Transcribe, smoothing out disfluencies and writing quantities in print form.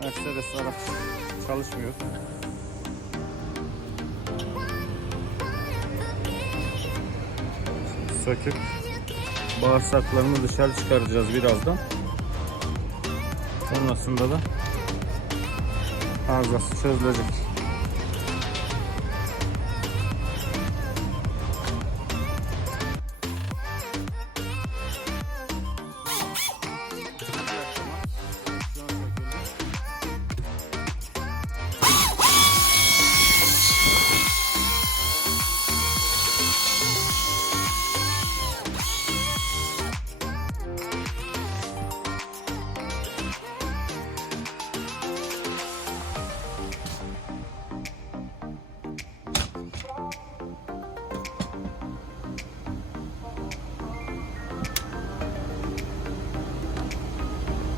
Mercedes araç çalışmıyor. Söküp bağırsaklarını dışarı çıkaracağız birazdan. Sonrasında da arızası çözülecek.